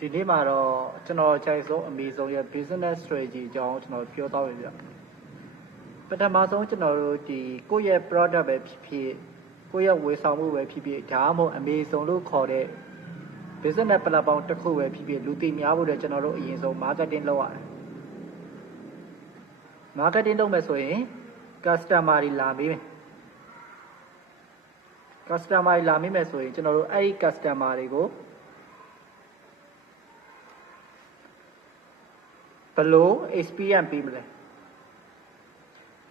ဒီနေ့မှာတော့ကျွန်တော်ခြိုက်ဆုံးအမေဆုံးရဲ့ business strategy အကြောင်းကျွန်တော်ပြောတော့ရပြပထမဆုံးကျွန်တော်တို့ဒီကိုယ့်ရဲ့ product ပဲဖြစ်ဖြစ်ကိုယ့်ရဲ့ဝယ်ဆောင်မှုပဲဖြစ်ဖြစ်ဒါမှမဟုတ်အမေဆုံးလို့ခေါ်တဲ့ business platform တစ်ခုပဲဖြစ်ဖြစ်လူသိများဖို့အတွက်ကျွန်တော်တို့အရင်ဆုံး marketing လုပ်ရတယ် marketing လုပ်မယ်ဆိုရင် customer တွေလာမေးမယ် customer တွေလာမေးမယ်ဆိုရင်ကျွန်တော်တို့အဲ့ဒီ customer တွေကိုဘယ်လို experience ပေးမလဲ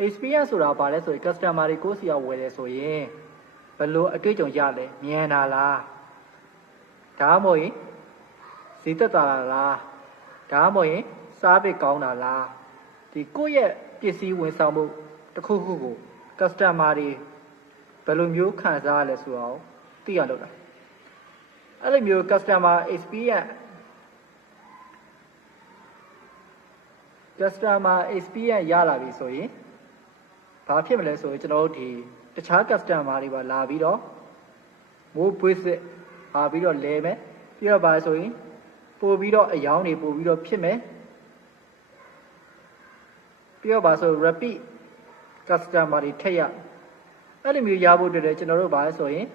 experience ဆိုတာဘာလဲဆိုရင် customer တွေကိုယ့်ဆီကဝယ်တယ်ဆိုရင်ဘယ်လိုအတွေ့အကြုံရလဲမြန်တာလားဒါမှမဟုတ်ရင်ဈေးသက်သာတာလားဒါမှမဟုတ်ရင်စားပစ်ကောင်းတာလားဒီကိုယ့်ရဲ့ပစ္စည်းဝန်ဆောင်မှုတစ်ခုခုကို customer တွေဘယ်လိုမျိုးခံစားရလဲဆိုတော့သိရလို့တာအဲ့လိုမျိုး customer experience experience ရလာပြီဆိုရင်ဘာဖြစ်မလဲဆိုရင်ကျွန်တော်တို့ဒီတခြား customer တွေပါလာပြီးတော့မိုးပွေးစစ်ပါပြီးတော့လဲမယ်ပြီးတော့ပါဆိုရင်ပို့ပြီးတော့အယောင်းတွေပို့ပြီးတော့ဖြစ်မယ်ပြီးတော့ပါဆို repeat customer တွေထည့်ရအဲ့လိုမျိုးရဖို့အတွက်လည်းကျွန်တော်တို့ပါဆိုရင်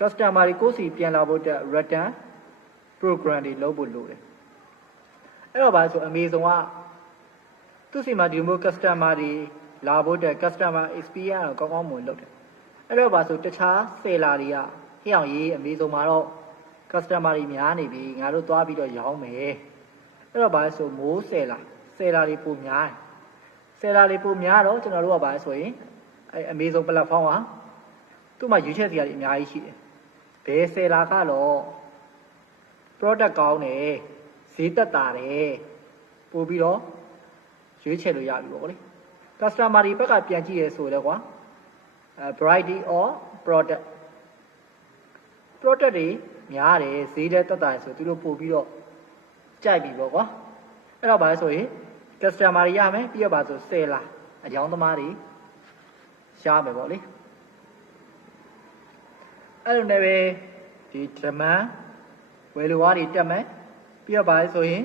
customer တွေကိုယ်စီပြန်လာဖို့အတွက် return program တွေလုပ်ဖို့လိုတယ်အဲ့တော့ပါဆိုအမေဆုံးကသူ့စီမှာဒီလိုမျိုး customer တွေလာဖို့အတွက် customer experience ကိုကောင်းကောင်းမွန်လုပ်တယ်အဲ့တော့ပါဆိုတခြား seller တွေကဟိအောင်ရေးအမေဆုံးမှာတော့ customer တွေများနေပြီငါတို့သွားပြီးတော့ရောင်းမယ်အဲ့တော့ပါဆိုမိုး seller တွေပိုများတယ် seller တွေပိုများတော့ကျွန်တော်တို့ကပါဆိုရင်အဲ့အမေဆုံး platform ကသူ့မှာရွေးချယ်စရာတွေအများကြီးရှိတယ်ဘယ် seller ကတော့ product ကောင်းတယ်ဈေးသက်သာတယ်ပို့ပြီးတော့ရွေးချယ်လို့ရပြီပေါ့လေ customer တွေဘက်ကပြန်ကြည့်ရဲဆိုတော့ကွာvariety of product တွေများတယ်ဈေးလည်းသက်သာတယ်ဆိုသူတို့ပို့ပြီးတော့ကြိုက်ပြီပေါ့ကွာအဲ့တော့ဗါလဲဆိုရင် customer တွေရမယ်ပြီးတော့ဗါဆို seller အကြောင်းသမားတွေရှားမယ်ပေါ့လေအဲ့လိုနဲ့ပဲဒီ demand ဝယ်လိုအားတွေတက်မယ်ပြီးတော့ဗါလဲဆိုရင်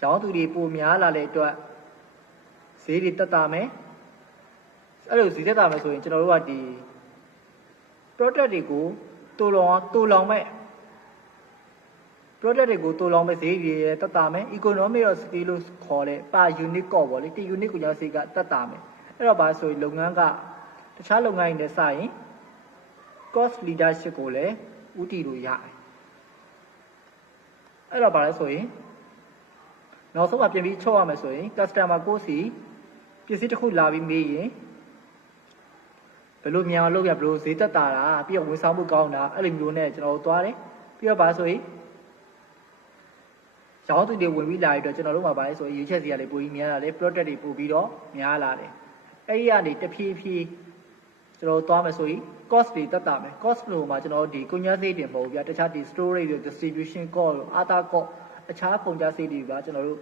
ရောင်းသူတွေပိုများလာတဲ့အတွက်ဈေးတွေတက်တာမယ်အဲ့လိုဈေးတက်တာမယ်ဆိုရင်ကျွန်တော်တို့ကဒီ product တွေကိုတူလောင်မဲ့ product တွေကိုတူလောင်မဲ့ဈေးတွေတက်တာမယ် economy of scale လို့ခေါ်တဲ့ per unit cost ပေါ့လေ1 unit ကိုရောက်ဈေးကတက်တာမယ်အဲ့တော့ဗါဆိုရင်လုပ်ငန်းကတခြားလုပ်ငန်းတွေနဲ့စရင် cost leadership ကိုလည်းဦးတည်လို့ရတယ်အဲ့တော့ဗါလဲဆိုရင်နောက်ဆုံးမှပြန်ပြီးချုပ်ရမယ်ဆိုရင် customer ကိုစီပစ္စည်းတစ်ခုလာပြီးမေးရင်ဘယ်လိုမြန်အောင်လုပ်ရဘယ်လိုဈေးသက်သာတာပြီးတော့ဝန်ဆောင်မှုကောင်းတာအဲ့လိုမျိုးနဲ့ကျွန်တော်တို့သွားတယ်ပြီးတော့ဗါဆိုရင်ရောင်းသူတွေဝင်ပြီးလာပြီးတော့ကျွန်တော်တို့မှာဗါလဲဆိုရင်ရွေးချက်စီရလေးပိုပြီးများလာတယ် product တွေပိုပြီးတော့များလာတယ်အဲ့ဒီကနေတဖြည်းဖြည်းကျွန်တော်တို့သွားမယ်ဆိုရင် cost တွေတက်တာမယ် cost လို့မှာကျွန်တော်တို့ဒီကုန်ကျစရိတ်တွေမဟုတ်ဘူးဗျာတခြားဒီ storage တွေ distribution cost တို့ other cost အခြားကုန်ကျစရိတ်တွေကကျွန်တော်တို့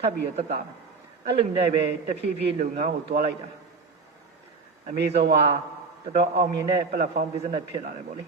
ထပ်ပြီးတော့တက်တာမယ်အဲ့လိုနဲ့ပဲတဖြည်းဖြည်းလုပ်ငန်းကိုတွားလိုက်တာအမေဆုံးကတော်တော်အောင်မြင်တဲ့ platform business ဖြစ်လာတယ်ပေါ့လေ